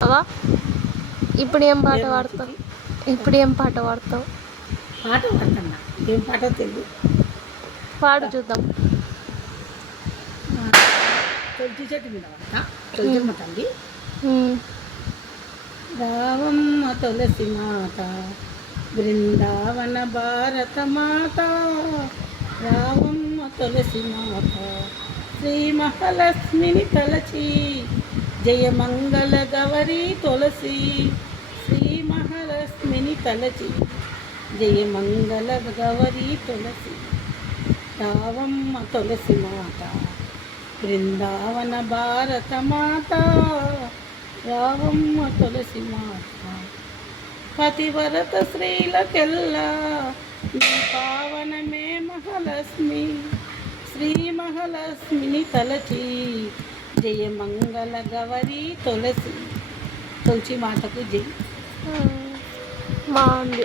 అవా ఇప్పుడు ఏం పాట పాడతావు? ఇప్పుడు ఏం పాట పాడతావు? పాట పాడుతున్నా. ఏం పాట తెలియదు. పాడు చూద్దాం. తొలిచి చెట్టు మీద పడతా. తొలిచమ్మ తల్లి ఉమ్. రావమ్మ తులసి మాత బృందావన భారత మాత రావమ్మ తులసి మాత శ్రీ మహాలక్ష్మిని తలచి జయమంగళ గౌరీ తులసి శ్రీ మహాలక్ష్మిని తలచి జయమంగళ గౌరీ తులసి రావమ్మ తులసి మాత బృందావన భారత మాత రావమ్మ తులసి మాత పతివరత శ్రీలకెల్లా నీ పావనమే మహాలక్ష్మి శ్రీ మహాలక్ష్మిని తలచి జయమంగళ గౌరీ తులసి తులసి మాతకు జై. బాగుంది.